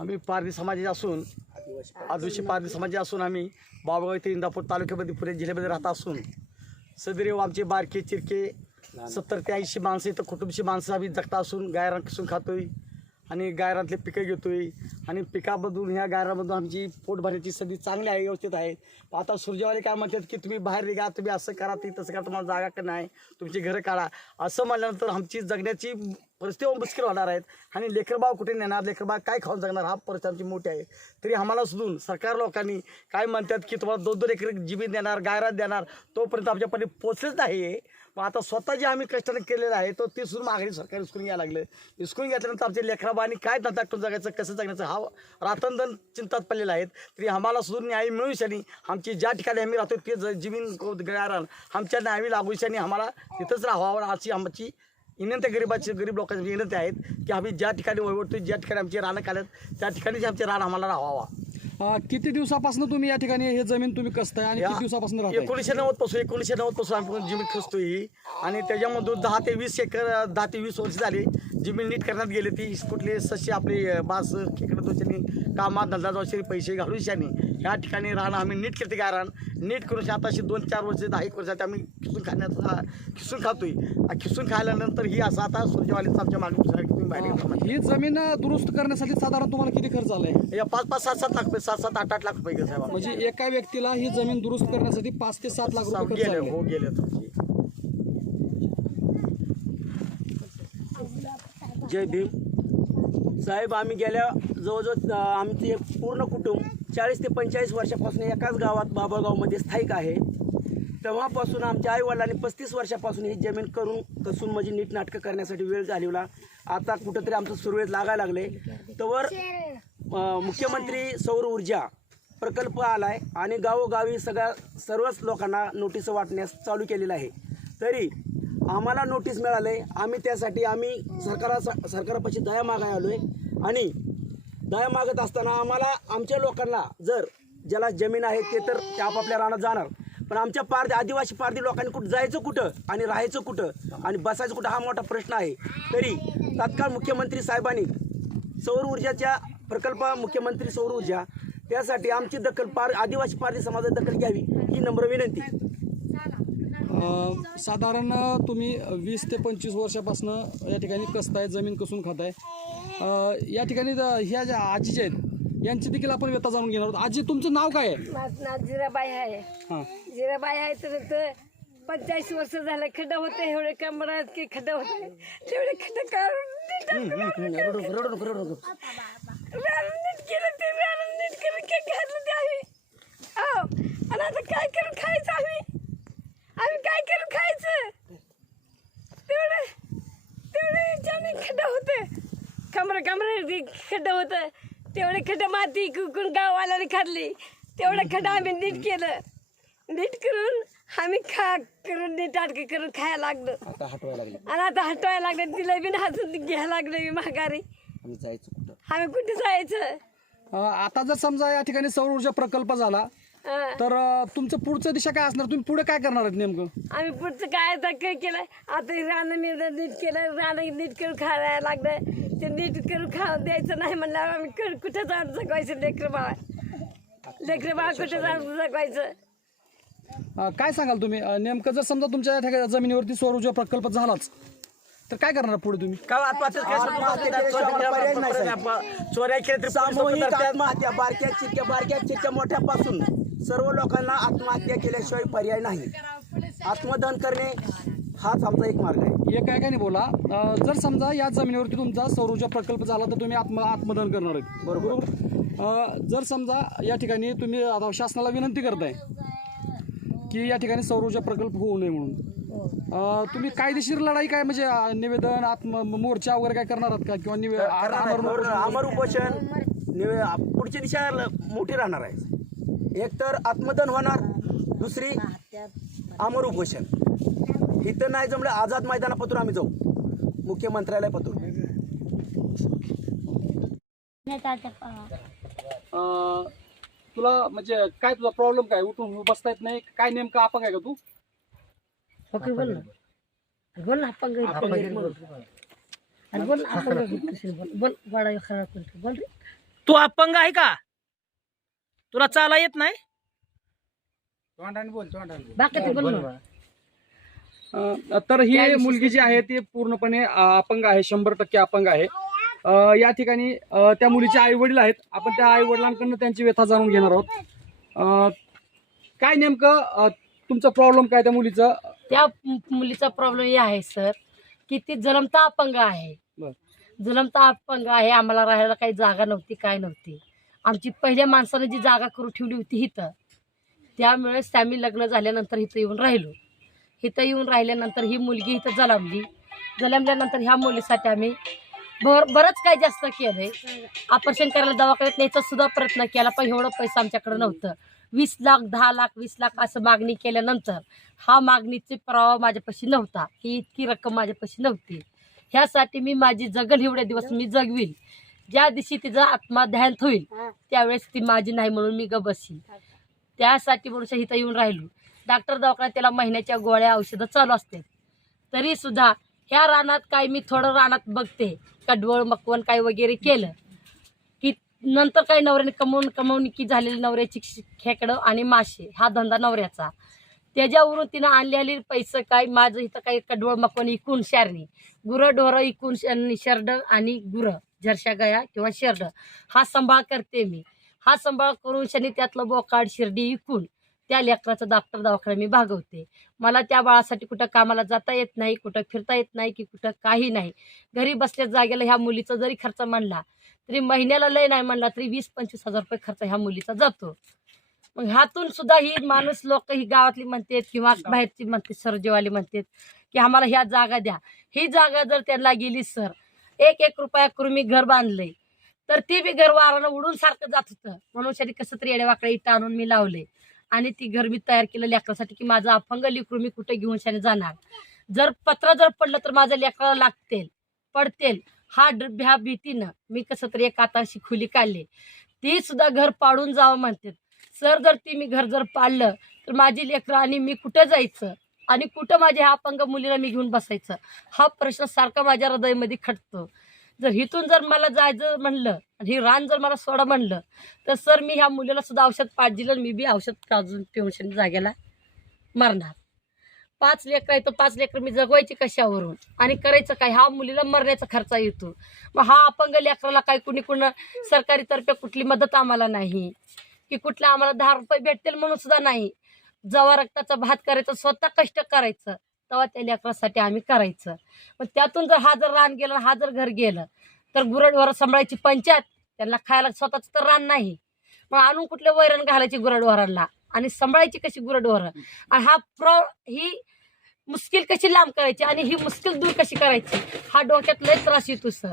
आम्ही पारधी समाजाचे असून आदिवासी पारधी समाजाचे असून आम्ही बाबागाव येथे इंदापूर तालुक्यामध्ये पुणे जिल्ह्यामध्ये राहत असून सदैव आमचे बारके चिरके सत्तर ते ऐंशी माणसं इथं कुटुंबची माणसं आम्ही जगता असून गायरान किसून खातोय आणि गायरातले पिकं घेतोय. आणि पिकामधून ह्या गायरामधून आमची पोट भरण्याची संधी चांगली आहे व्यवस्थित आहे. आता सूर्यवाले काय म्हणतात की तुम्ही बाहेर निघा तुम्ही असं करा ते तसं करा तुम्हाला जागा का नाही तुमची घरं काढा. असं म्हणल्यानंतर आमची जगण्याची परिस्थिती मुश्किल होणार आहेत. आणि लेकरबाव कुठे नेणार? लेकरबाग काय खाऊन जगणार? हा परिस्थिती आमची मोठी आहे. तरी आम्हाला सुधून सरकार लोकांनी काय म्हणतात की तुम्हाला दोन दोन एकर जमीन देणार गायरात देणार तोपर्यंत आमच्यापर्यंत पोचलेच नाही मग आता स्वतः जे आम्ही कष्टाने केलेलं आहे तो ते सुद्धा मागणी सरकार इसकून घ्यायला लागलं. इसकून घेतल्यानंतर आमचे लेकराबानी काय धंदा करून जगायचं कसं जगायचं हा रातंदन चिंतात पडलेला आहेत. तरी आम्हाला सुद्धा न्याय मिळू शनी आमची ज्या ठिकाणी आम्ही राहतो ते ज- जमीन गायरान आमच्या न्यायावी लागू शनी आम्हाला तिथंच राहावं अशी आमची विनंती गरीबाची गरीब लोकांची विनंती आहेत की आम्ही ज्या ठिकाणी वळवतो ज्या ठिकाणी आमचे रानं काढत त्या ठिकाणीच आमचे रान आम्हाला राहावा. अं, किती दिवसापासून तुम्ही या ठिकाणी हे जमीन तुम्ही कसताय आणि किती दिवसापासून राहताय? एकोणीसशे नव्वदपासून एकोणीसशे नव्वदपासून आम्ही जमीन खसतो ही आणि त्याच्यामधून दहा ते वीस एकर दहा ते वीस वर्ष झाली. जमीन नीट करण्यात गेली ती कुठले सस्य आपले बास खेकडे दोषांनी कामात धंदा दोषांनी पैसे घालून शानी. ह्या ठिकाणी राहणं आम्ही नीट केलं काय राहण नीट करून आता अशी दोन चार वर्ष दहा एक वर्षात आम्ही खिसून खाण्याचा खिसून खातोय. खिसून खाल्यानंतर ही असं आता सूर्यवालीचं आमच्या मागणी. ही जमीन दुरुस्त करण्यासाठी साधारण तुम्हाला किती खर्च आलाय? या पाच पाच सात सात लाख रुपये सात सात आठ आठ लाख रुपये म्हणजे एका व्यक्तीला ही जमीन दुरुस्त करण्यासाठी पाच ते सात लाख रुपये गेले. हो गेले जय भीम. साहेब आम्ही गेल्या जवळजवळ आमचे एक पूर्ण कुटुंब चाळीस ते पंचेचाळीस वर्षापासून एकाच गावात बाबळगावमध्ये स्थायिक आहे. तेव्हापासून आमच्या आईवडिलांनी पस्तीस वर्षापासून ही जमीन करून कसून म्हणजे नीटनाटकं करण्यासाठी वेळ घालवला. आता कुठंतरी आमचं सुरवेत लागायला लागले तर मुख्यमंत्री सौर ऊर्जा प्रकल्प आलाय आणि गावोगावी सगळ्या सर्वच लोकांना नोटीस वाटण्यास चालू केलेलं आहे. तरी आम्हाला नोटीस मिळाले आम्ही त्यासाठी आम्ही सरकारा सरकारापाशी दया मागाय आहे आणि दया मागत असताना आम्हाला आमच्या लोकांना जर ज्याला जमीन आहे ते तर ते आपापल्या रानात जाणार. पण आमच्या पारधी आदिवासी पारधी लोकांनी कुठं जायचं कुठं आणि राहायचं कुठं आणि बसायचं कुठं हा मोठा प्रश्न आहे. तरी तत्काळ मुख्यमंत्री साहेबांनी सौर ऊर्जाच्या प्रकल्प मुख्यमंत्री सौर ऊर्जा त्यासाठी आमची दखल पार आदिवासी पारधी समाजात दखल घ्यावी ही नम्र विनंती. अं, साधारण तुम्ही वीस ते पंचवीस वर्षापासून या ठिकाणी कसताय जमीन कसून खाताय? अं, या ठिकाणी ह्या ज्या आजी ज्या आहेत यांची देखील आपण व्यथा जाणून घेणार आहोत. आजी तुमचं नाव काय आहे? माझं नाव जिराबाई आहे. हां. जिराबाई आहे तर पंचेचाळीस वर्ष झालं खड्डा होते एवढे कमरात की खड्डा होते. तेवढे खड्डा काढून नीट केलं ते रानं नीट करून काय घातलं ते आम्ही अहो आणि आता काय करून खायचं आम्ही आम्ही काय करून खायचं तेवढं तेवढे याच्याने खड्डा होते कमर कमर खड्डा होतं तेवढे खड्डा माती कुकून गाववाल्याने खाल्ली. तेवढं खड्डा आम्ही नीट केलं. नीट करून आम्ही खा करून नीट अटक करून खायला लागलो. आता हटवायला लागले. आणि आता हटवायला लागलं. तिला बी हसून घ्यायला लागलं मी महागारी आम्ही जायचं कुठं? आम्ही कुठे जायचं? अं, आता जर समजा या ठिकाणी सौर ऊर्जा प्रकल्प झाला हं. तर अं, तुमचं पुढचं दिशा काय असणार? तुम्ही पुढे काय करणार आहेत नेमकं? आम्ही पुढचं काय आता काय केलं? आता हे रानं नीट नीट केलं. रानं नीट करून खायला लागलं. ते नीट करून खाऊन द्यायचं नाही म्हणल्यावर आम्ही कुठं जाऊन जगवायचं लेकरं बाळा? लेकरं बाळा कुठं जाऊन जगवायचं? अं, काय सांगाल तुम्ही? अं, नेमकं जर समजा तुमच्या या ठिकाणी जमिनीवरती सौर ऊर्जा प्रकल्प झालाच तर काय करणार पुढे तुम्ही? काय आत्महत्या चोऱ्या केल्या तरी पोलीस सामूहिक धरतात. आत्महत्या बारक्या चिरक्या बारक्या चिरक्या मोठ्यापासून सर्व लोकांना आत्महत्या केल्याशिवाय पर्याय नाही. आत्मदहन करणे हाच आमचा एक मार्ग आहे. एका एकाने बोला. अं, जर समजा या जमिनीवरती तुमचा सौर ऊर्जा प्रकल्प झाला तर तुम्ही आत्म आत्मदहन करणार आहेत. बरोबर. अं, जर समजा या ठिकाणी तुम्ही आता शासनाला विनंती करताय की या ठिकाणी सौर ऊर्जा प्रकल्प होऊ नये म्हणून. अं, तुम्ही कायदेशीर लढाई काय म्हणजे अं, निवेदन आत्म मोर्चा वगैरे काय करणार आहात का? किंवा निवे आमरण उपोषण? अमर उपोषण निवे- पुढची दिशा ल- मोठी राहणार आहे. एक तर आत्मदहन होणार दुसरी अमर उपोषण. इथं नाही जमलं आझाद मैदानापासून आम्ही जाऊ. मुख्यमंत्र्यालयापासून अं, तुला म्हणजे काय तुझा प्रॉब्लेम काय? उठून बसता येत नाही. काय नेमकं अपंग आहे का तू? ओके बोल ना. बोल ना अपंग आहे, अपंग आहे, बोल. अरे बोल ना कशी बोल. बोल खराब करतो बोल रे. तू अपंग आहे का? तुला चाला येत नाही? बाकी ते बोल ना. तर ही मुलगी जी आहे ती पूर्णपणे अपंग आहे शंभर टक्के अपंग आहे. या ठिकाणी त्या मुलीचे आई वडील आहेत. आपण त्या आई वडिलांकडनं त्यांची व्यथा जाणून घेणार आहोत. काय नेमकं तुमचा प्रॉब्लेम काय त्या मुलीचा? त्या मुलीचा प्रॉब्लेम हे आहे सर की ती जन्मता अपंग आहे. बर. जन्मता अपंग आहे आम्हाला राहायला काही जागा नव्हती काय नव्हती. आमची पहिल्या माणसाने जी जागा करून ठेवली होती इथं त्यामुळेच आम्ही लग्न झाल्यानंतर इथं येऊन राहिलो. इथं येऊन राहिल्यानंतर ही मुलगी इथं जन्मली. जन्मल्यानंतर ह्या मुलीसाठी आम्ही बर बरंच काही जास्त केलंय. ऑपरेशन करायला दवाखान्यात न्यायचा सुद्धा प्रयत्न केला पण एवढं पैसा आमच्याकडे नव्हतं. वीस लाख दहा लाख वीस लाख असं मागणी केल्यानंतर हा मागणीचे पुरावा माझ्यापाशी नव्हता. की इतकी रक्कम माझ्यापाशी नव्हती. ह्यासाठी मी माझी जगल एवढे दिवस मी जगवील ज्या दिवशी तिचा आत्मा ध्यान होईल त्यावेळेस ती माझी नाही म्हणून मी ग बसीन त्यासाठी म्हणून इथं येऊन राहिलो. डॉक्टर दवाखान्यात त्याला महिन्याच्या गोळ्या औषधं चालू असते तरी सुद्धा ह्या रानात काय मी थोडं रानात बघते कडवळ मकवण काय वगैरे केलं की नंतर काही नवऱ्याने कमवून कमवून की झालेली नवऱ्याची खेकडं आणि मासे हा धंदा नवऱ्याचा. त्याच्यावरून तिनं आणले आले पैसे काय माझं इथं काही कडवळ मकवण इकून शारणी. गुरं ढोरं इकून श- शर्ड आणि गुरं झरशा गया किंवा शर्ड. हा सांभाळ करते मी. हा सांभाळ करून शनी त्यातलं बोकाड शिर्डी इकून त्या लेकराचं डॉक्टर दवाखाना मी भागवते मला त्या बाळासाठी कुठं कामाला जाता येत नाही कुठं फिरता येत नाही की कुठं काही नाही. घरी बसल्या जागेला ह्या मुलीचा जरी खर्च म्हणला तरी महिन्याला लय नाही म्हणला तरी वीस पंचवीस हजार रुपये खर्च ह्या मुलीचा जातो. मग ह्यातून सुद्धा ही माणूस लोक ही गावातली म्हणतात किंवा बाहेरची म्हणते सरजीवाली म्हणतात की आम्हाला ह्या जागा द्या. ही जागा जर त्यांना गेली सर एक एक रुपया करून मी घर बांधलंय तर ती बी घर वारानं उडून सारखं जात होतं. म्हणून शरी कसं तरी येड्यावाकडे इथं आणून मी लावले आणि ती घर मी तयार केलं लेकरासाठी की माझं अपंग लेकरू मी कुठे घेऊन शाने जाणार? जर पत्र जर पडलं तर माझ्या लेकराला लागतील पडतील. हा ह्या भीतीनं मी कसं तरी एक आताशी खुली काढली. ती सुद्धा घर पाडून जावं म्हणतात सर जर ती मी घर जर पाडलं तर माझी लेकरं आणि मी कुठं जायचं? आणि कुठं माझ्या ह्या अपंग मुलीला मी घेऊन बसायचं? हा प्रश्न सारखा माझ्या हृदयामध्ये खटतो. जर इथून जर मला जायचं म्हणलं आणि ही रान जर मला सोडा म्हणलं तर सर मी ह्या मुलीला सुद्धा औषध पाच दिलं मी बी औषध काजून पिऊन जागेला मरणार. पाच लेकर आहे तो पाच लेकर मी जगवायची कशावरून? आणि करायचं काय? हा मुलीला मरण्याचा खर्च येतो. मग हा अपंग लेकराला काय कुणी कुणा सरकारी तर्फे कुठली मदत आम्हाला नाही. की कुठला आम्हाला दहा रुपये भेटतील म्हणून सुद्धा नाही. जवा रक्ताचा भात करायचा स्वतः कष्ट करायचं. तेव्हा त्या लेकरासाठी आम्ही करायचं. पण त्यातून जर हा जर रान गेलं हा जर घर गेलं तर गुरडवर सांभाळायची पंचायत त्यांना खायला स्वतःच तर रान नाही. मग आणून कुठले वैरण घालायची गुरडवरांना आणि सांभाळायची कशी गुरडवर आणि हा प्र ही मुश्किल कशी लांब करायची आणि ही मुश्किल दूर कशी करायची? हा डोक्यात लय त्रास येतो सर.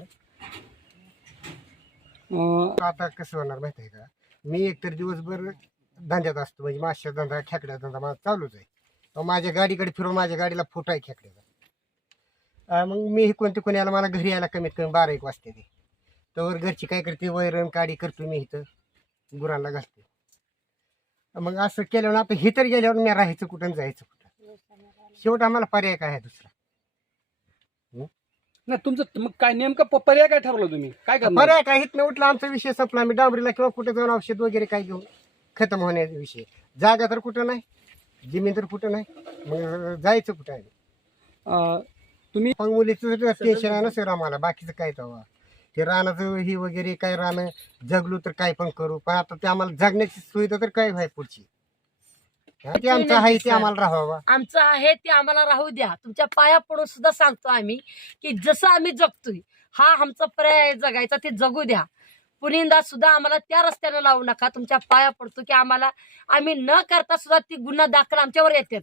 आता कसं होणार माहिती आहे का? मी एकतर दिवसभर धंद्यात असतो म्हणजे माश्या धंदा खेकड्या धंदा माझा चालूच आहे. मग माझ्या गाडीकडे फिरून माझ्या गाडीला फोटो आहे खेकड्याचा मग मी हे कोणते कोणी आला मला घरी यायला कमीत कमी बारा एक वाजते ते तर घरची काय करते वैरण काडी करतो मी इथं गुरांना घालते. मग असं केल्यावर आता हे तर गेल्यावर मी राहायचं कुठं जायचं कुठं? शेवट आम्हाला पर्याय काय आहे दुसरा? नाही तुमचं मग काय नेमकं पर्याय काय ठरवलं तुम्ही? काय करणार? पर्याय काय? हिथनं उठला आमचा विषय संपला. आम्ही डांबरीला किंवा कुठे जाऊन औषध वगैरे काय घेऊन खतम होण्याचा विषय. जागा तर कुठं नाही. जमीन तर कुठं नाही मग जायचं कुठं आहे? अ, तुम्ही मग मुलीचं टेन्शन आहे ना सर आम्हाला बाकीचं काय तेव्हा ते रानाचं ही वगैरे काय रानं जगलो तर काय पण करू पण आता ते आम्हाला जगण्याची सुविधा तर काय व्हाय पुढची? हा, ते आमचं आहे ते आम्हाला राहावा. आमचं आहे ते आम्हाला राहू द्या. तुमच्या पाया पडून सुद्धा सांगतो आम्ही की जसं आम्ही जगतोय हा आमचा पर्याय आहे जगायचा ते जगू द्या. पुनिंदा सुद्धा आम्हाला त्या रस्त्यानं लावू नका. तुमच्या पाया पडतो की आम्हाला. आम्ही न करता सुद्धा ती गुन्हा दाखल आमच्यावर येतात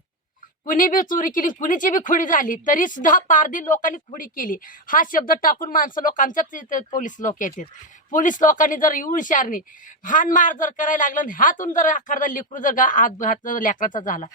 कुणी बी चोरी केली कुणीची बी खोडी झाली तरी सुद्धा पारधी लोकांनी खोडी केली. हा शब्द टाकून माणसं लोक आमच्याच पोलीस लोक येतात. पोलीस लोकांनी जर येऊन शारणी हान मार जर करायला लागलं आणि ह्यातून जर एखादा लेकरू जर हात अपघात जर लेकराचा झाला